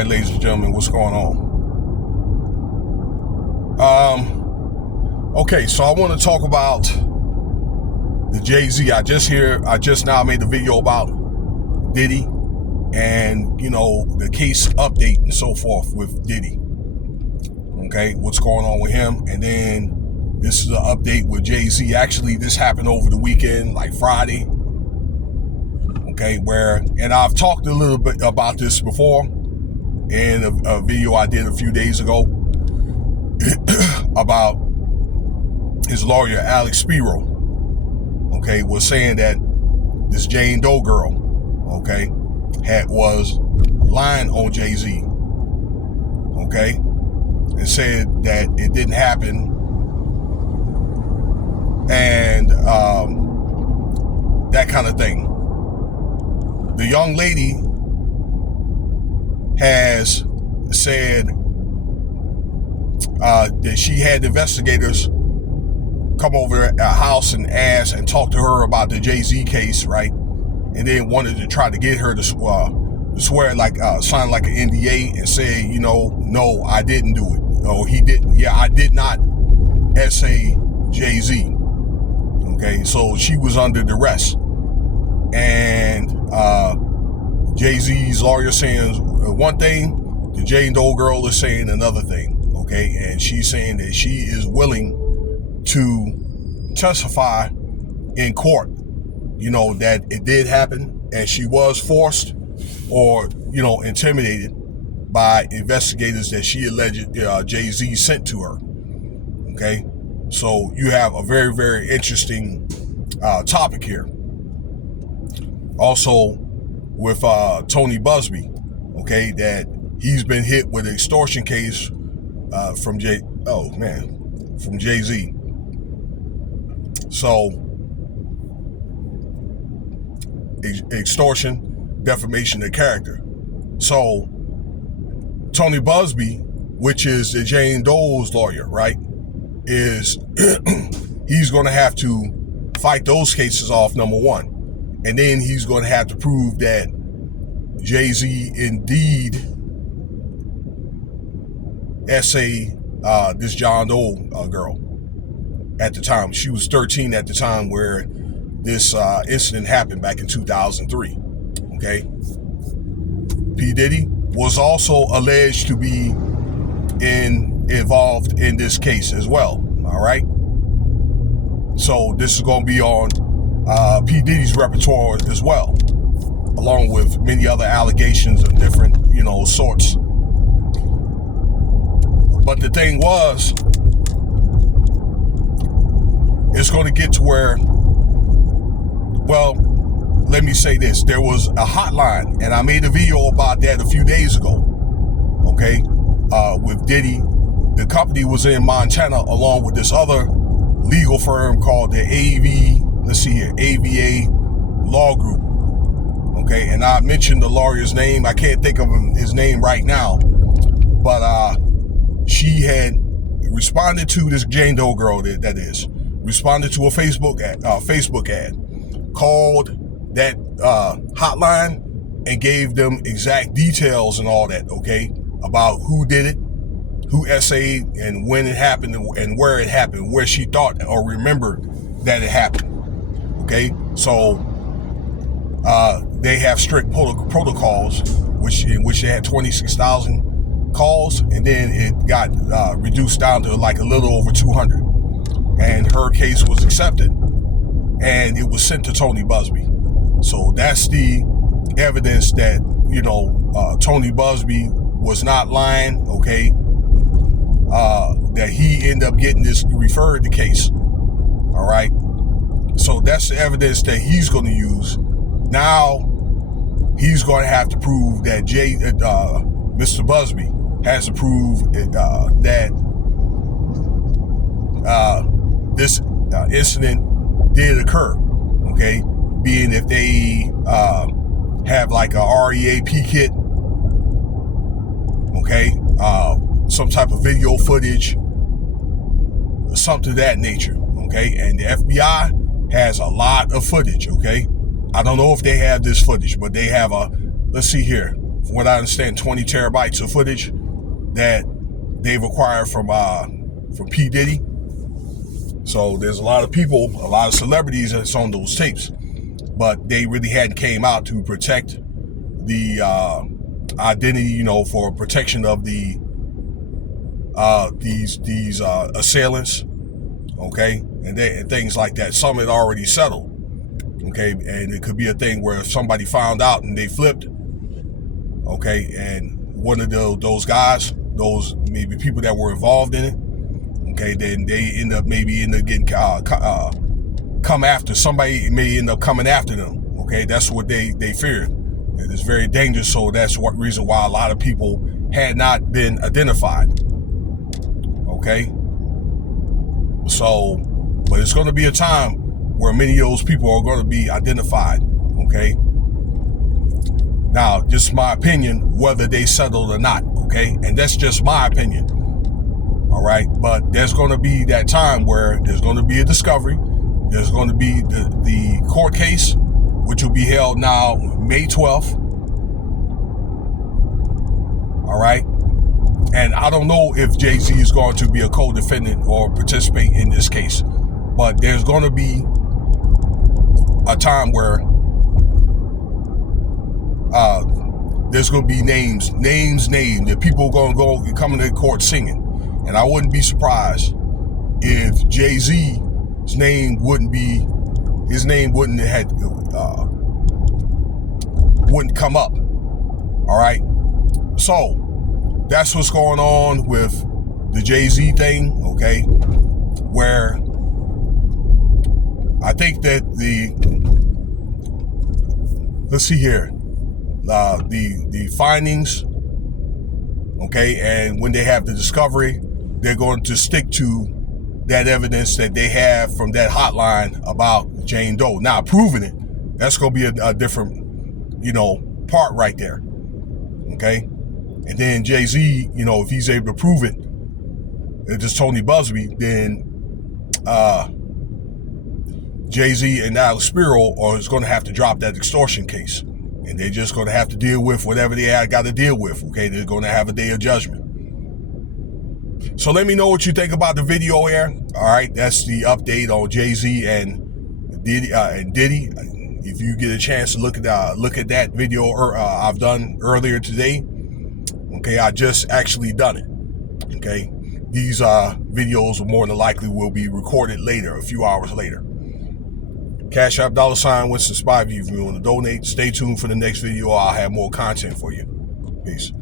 right, ladies and gentlemen, what's going on? Okay, so I want to talk about the JayZ. I just now made a video about Diddy and, the case update and so forth with Diddy. Okay, what's going on with him? And then this is an update with JayZ. Actually, this happened over the weekend, like Friday. Okay, and I've talked a little bit about this before in a video I did a few days ago about his lawyer, Alex Spiro, okay, was saying that this Jane Doe girl, okay, was lying on JayZ, okay, and said that it didn't happen, and that kind of thing. The young lady has said that she had investigators come over at her house and ask and talk to her about the JayZ case, right? And then wanted to try to get her to swear, like sign like an NDA and say, no, I didn't do it. Oh, he didn't. Yeah, I did not essay JayZ. Okay, so she was under duress. And JayZ's lawyer saying one thing, the Jane Doe girl is saying another thing, okay? And she's saying that she is willing to testify in court, that it did happen and she was forced or, intimidated by investigators that she alleged JayZ sent to her, okay? So you have a very, very interesting topic here. Also with Tony Busby, okay, that he's been hit with an extortion case from JayZ. So extortion, defamation of character. So Tony Busby, which is the Jane Doe's lawyer, right, is he's going to have to fight those cases off, number one. And then he's going to have to prove that JayZ indeed essayed this Jane Doe girl at the time. She was 13 at the time where this incident happened back in 2003. Okay. P. Diddy was also alleged to be involved in this case as well. All right. So this is going to be on P. Diddy's repertoire as well, along with many other allegations of different, sorts. But the thing was, it's going to get to where, well, let me say this. There was a hotline, and I made a video about that a few days ago, okay, with Diddy. The company was in Montana along with this other legal firm called the AVA Law Group, okay, and I mentioned the lawyer's name. I can't think of his name right now, but she had responded to this Jane Doe girl, that is, responded to a Facebook ad, called that hotline and gave them exact details and all that, okay, about who did it, who essayed, and when it happened, and where it happened, where she thought or remembered that it happened. Okay, so they have strict protocols, in which they had 26,000 calls, and then it got reduced down to like a little over 200. And her case was accepted, and it was sent to Tony Busby. So that's the evidence that Tony Busby was not lying. Okay, that he ended up getting this referred the case. All right. So that's the evidence that he's going to use. Now he's going to have to prove that Mr. Busby has to prove that this incident did occur. Okay, being if they have like a REAP kit, okay, some type of video footage, something of that nature. Okay, and the FBI has a lot of footage, okay? I don't know if they have this footage, but they have let's see here, what I understand, 20 terabytes of footage that they've acquired from P. Diddy. So there's a lot of people, a lot of celebrities that's on those tapes, but they really hadn't came out to protect the identity, for protection of the these assailants, okay, and things like that. Some had already settled, okay, and it could be a thing where if somebody found out and they flipped, okay, and one of those guys, those maybe people that were involved in it, okay, then they end up getting come after. Somebody may end up coming after them, okay. That's what they feared. And it's very dangerous, so that's what reason why a lot of people had not been identified, okay. So, but it's going to be a time where many of those people are going to be identified, okay. Now, just my opinion, whether they settled or not, okay, and that's just my opinion, all right. But there's going to be that time where there's going to be a discovery. There's going to be the court case, which will be held now May 12th, all right. And I don't know if JayZ is going to be a co-defendant or participate in this case, but there's going to be a time where there's going to be names that people are going to go coming to the court singing. And I wouldn't be surprised if JayZ's name wouldn't come up. All right. So that's what's going on with the JayZ thing, okay? Where I think that let's see here, the findings, okay, and when they have the discovery, they're going to stick to that evidence that they have from that hotline about Jane Doe. Now, proving it, that's going to be a different, part right there, okay? And then JayZ, if he's able to prove it, it's just Tony Busby, then JayZ and Alex Spiro is going to have to drop that extortion case. And they're just going to have to deal with whatever they got to deal with, okay? They're going to have a day of judgment. So let me know what you think about the video here. All right, that's the update on JayZ and Diddy. If you get a chance to look at that video I've done earlier today, okay, I just actually done it. Okay, these videos more than likely will be recorded later, a few hours later. Cash App $Winston Spivey if you want to donate. Stay tuned for the next video. I'll have more content for you. Peace.